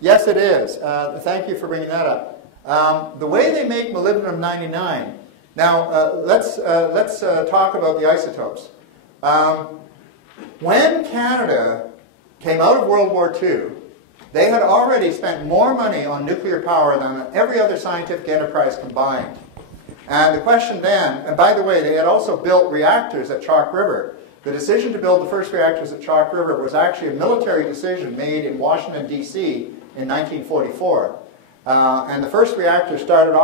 Yes, it is. Thank you for bringing that up. The way they make molybdenum 99. Now, let's talk about the isotopes. When Canada came out of World War II, they had already spent more money on nuclear power than every other scientific enterprise combined. And the question then, and by the way, they had also built reactors at Chalk River. The decision to build the first reactors at Chalk River was actually a military decision made in Washington, D.C. in 1944. And the first reactor started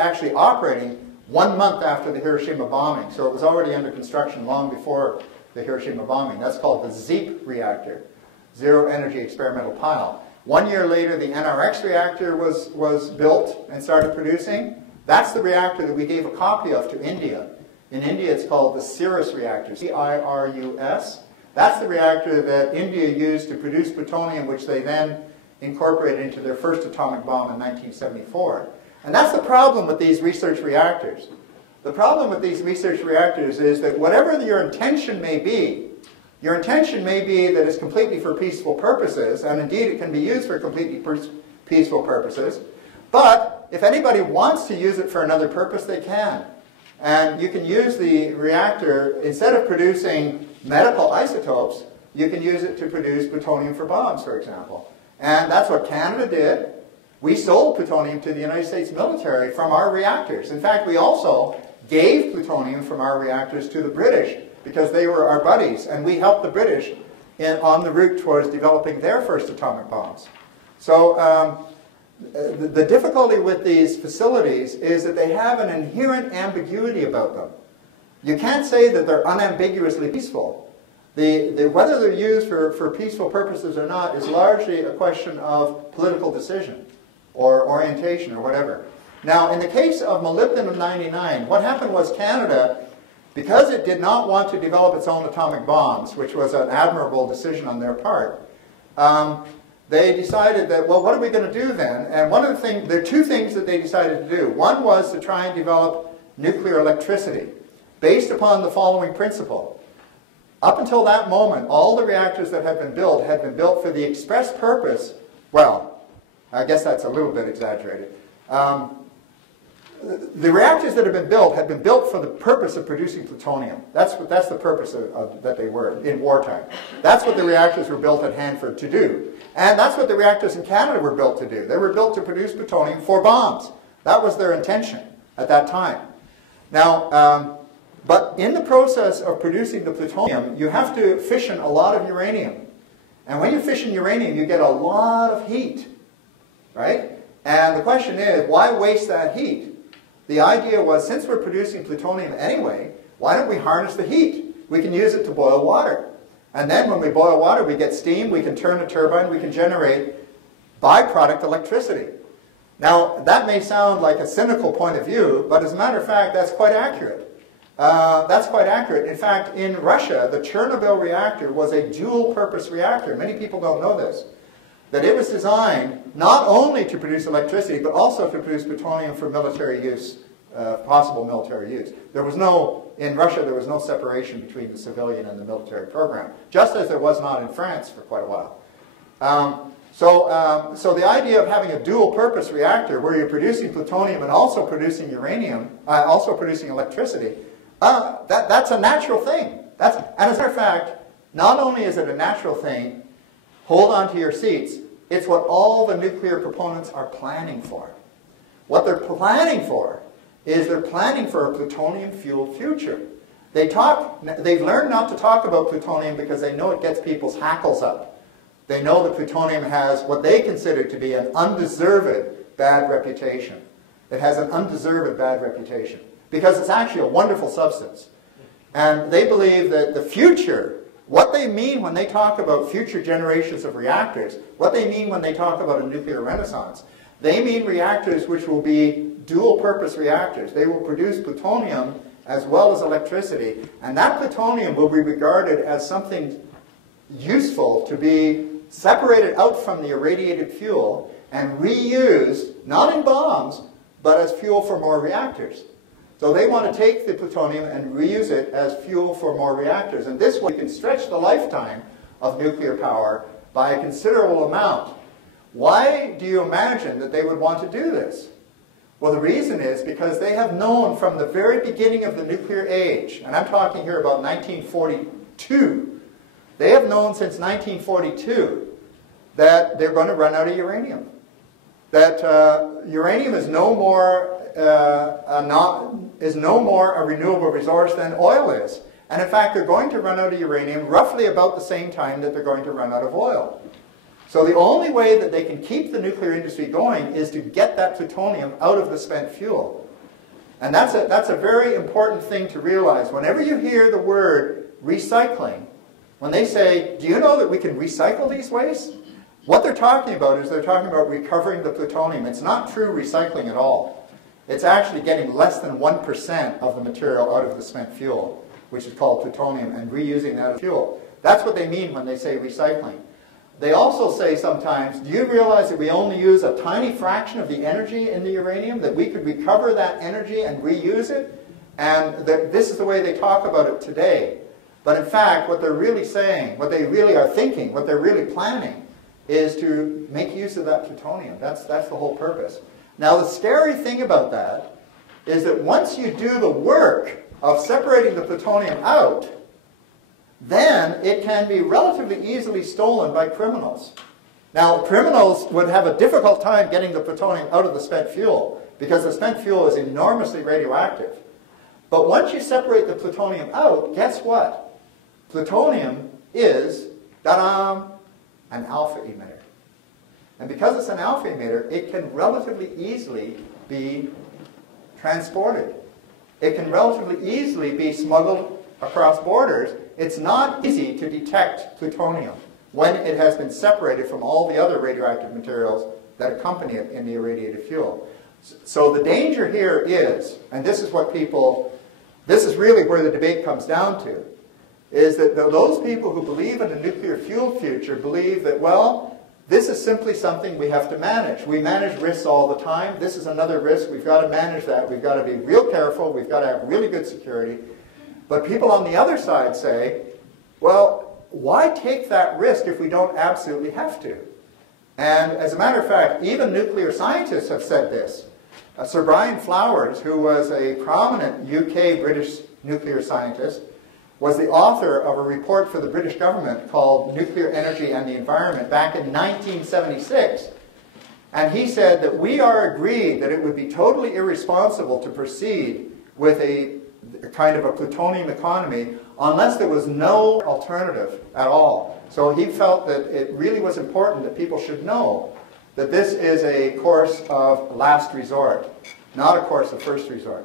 actually operating 1 month after the Hiroshima bombing. So it was already under construction long before the Hiroshima bombing. That's called the ZEEP reactor, Zero Energy Experimental Pile. 1 year later, the NRX reactor was built and started producing. That's the reactor that we gave a copy of to India. In India, it's called the CIRUS reactor, C-I-R-U-S. That's the reactor that India used to produce plutonium, which they then incorporated into their first atomic bomb in 1974. And that's the problem with these research reactors. The problem with these research reactors is that whatever your intention may be that it's completely for peaceful purposes, and indeed it can be used for completely peaceful purposes, but if anybody wants to use it for another purpose, they can. And you can use the reactor, instead of producing medical isotopes, you can use it to produce plutonium for bombs, for example. And that's what Canada did. We sold plutonium to the United States military from our reactors. In fact, we also gave plutonium from our reactors to the British because they were our buddies, and we helped the British on the route towards developing their first atomic bombs. So the difficulty with these facilities is that they have an inherent ambiguity about them. You can't say that they're unambiguously peaceful. Whether they're used for peaceful purposes or not is largely a question of political decision or orientation or whatever. Now, in the case of molybdenum 99, what happened was Canada, because it did not want to develop its own atomic bombs, which was an admirable decision on their part, they decided that, well, what are we going to do then? And one of the things, there are two things that they decided to do. One was to try and develop nuclear electricity based upon the following principle. Up until that moment, all the reactors that had been built for the express purpose, well, I guess that's a little bit exaggerated. The reactors that had been built for the purpose of producing plutonium. That's the purpose that they were in wartime. That's what the reactors were built at Hanford to do. And that's what the reactors in Canada were built to do. They were built to produce plutonium for bombs. That was their intention at that time. Now, but in the process of producing the plutonium, you have to fission a lot of uranium. And when you fission uranium, you get a lot of heat, right? And the question is, why waste that heat? The idea was, since we're producing plutonium anyway, why don't we harness the heat? We can use it to boil water. And then when we boil water, we get steam, we can turn a turbine, we can generate byproduct electricity. Now, that may sound like a cynical point of view, but as a matter of fact, that's quite accurate. That's quite accurate. In fact, in Russia, the Chernobyl reactor was a dual-purpose reactor. Many people don't know this. That it was designed not only to produce electricity, but also to produce plutonium for military use, possible military use. In Russia, there was no separation between the civilian and the military program, just as there was not in France for quite a while. So the idea of having a dual-purpose reactor where you're producing plutonium and also producing uranium, also producing electricity, that's a natural thing. And as a matter of fact, not only is it a natural thing, hold on to your seats, it's what all the nuclear proponents are planning for. What they're planning for is they're planning for a plutonium-fueled future. They've learned not to talk about plutonium because they know it gets people's hackles up. They know that plutonium has what they consider to be an undeserved bad reputation. It has an undeserved bad reputation because it's actually a wonderful substance. And they believe that the future, what they mean when they talk about future generations of reactors, what they mean when they talk about a nuclear renaissance, they mean reactors which will be dual-purpose reactors. They will produce plutonium as well as electricity, and that plutonium will be regarded as something useful to be separated out from the irradiated fuel and reused, not in bombs, but as fuel for more reactors. So they want to take the plutonium and reuse it as fuel for more reactors. And this way you can stretch the lifetime of nuclear power by a considerable amount. Why do you imagine that they would want to do this? Well, the reason is because they have known from the very beginning of the nuclear age, and I'm talking here about 1942, they have known since 1942 that they're going to run out of uranium. That uranium is no more a renewable resource than oil is. And in fact, they're going to run out of uranium roughly about the same time that they're going to run out of oil. So the only way that they can keep the nuclear industry going is to get that plutonium out of the spent fuel. And that's a very important thing to realize. Whenever you hear the word recycling, when they say, do you know that we can recycle these wastes? What they're talking about is they're talking about recovering the plutonium. It's not true recycling at all. It's actually getting less than 1% of the material out of the spent fuel, which is called plutonium, and reusing that as fuel. That's what they mean when they say recycling. They also say sometimes, do you realize that we only use a tiny fraction of the energy in the uranium, that we could recover that energy and reuse it? And that this is the way they talk about it today. But in fact, what they're really saying, what they really are thinking, what they're really planning, is to make use of that plutonium. That's the whole purpose. Now, the scary thing about that is that once you do the work of separating the plutonium out, then it can be relatively easily stolen by criminals. Now, criminals would have a difficult time getting the plutonium out of the spent fuel because the spent fuel is enormously radioactive. But once you separate the plutonium out, guess what? Plutonium is, ta-da, an alpha emitter. And because it's an alpha emitter, it can relatively easily be transported. It can relatively easily be smuggled across borders. It's not easy to detect plutonium when it has been separated from all the other radioactive materials that accompany it in the irradiated fuel. So the danger here is, and this is what people, this is really where the debate comes down to, is that those people who believe in a nuclear fuel future believe that, well, this is simply something we have to manage. We manage risks all the time. This is another risk. We've got to manage that. We've got to be real careful. We've got to have really good security. But people on the other side say, well, why take that risk if we don't absolutely have to? And as a matter of fact, even nuclear scientists have said this. Sir Brian Flowers, who was a prominent UK-British nuclear scientist, was the author of a report for the British government called Nuclear Energy and the Environment back in 1976. And he said that we are agreed that it would be totally irresponsible to proceed with a kind of a plutonium economy unless there was no alternative at all. So he felt that it really was important that people should know that this is a course of last resort, not a course of first resort.